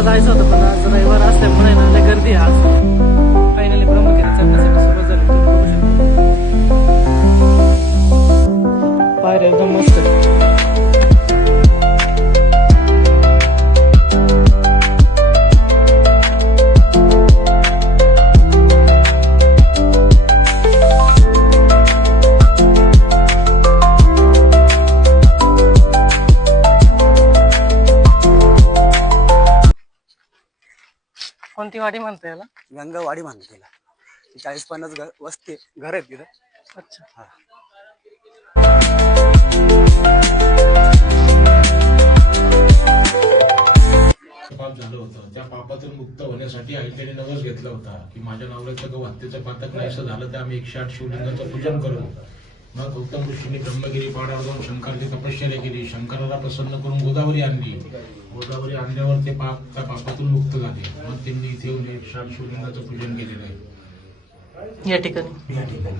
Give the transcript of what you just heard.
ब्रह्मगिरीला जायचं होतं, पण आज रविवार असल्यामुळे ना लय गर्दी आहे आज. फायनली ब्रह्मगिरी चढण्यासाठी सुरुवात झाली. तुम्ही बघू शकता पायऱ्या एकदम मस्त आहे. कोणती वाडी म्हणते याला? गंगावाडी म्हणतात तिला. 40-50 वस्ती घर आहेत तिथं. अच्छा. हा. पाप झालं होतं, त्या पापातून मुक्त होण्यासाठी आईने नवस घेतला होता की माझ्या नवऱ्याचं गो हत्येचं पातक नाहीसं झालं तर आम्ही 108 शिवलिंगाचं पूजन करू. मग गौतम ऋषींनी ब्रह्मगिरी पहाडावर जाऊन शंकराची तपश्चर्या केली. शंकराला प्रसन्न करून गोदावरी आणली. गोदावरी आणल्यावर ते त्या पापातून मुक्त झाले. मग त्यांनी इथे येऊन 108 शिवलिंगाचं पूजन केलेलं आहे या ठिकाणी. या ठिकाणी.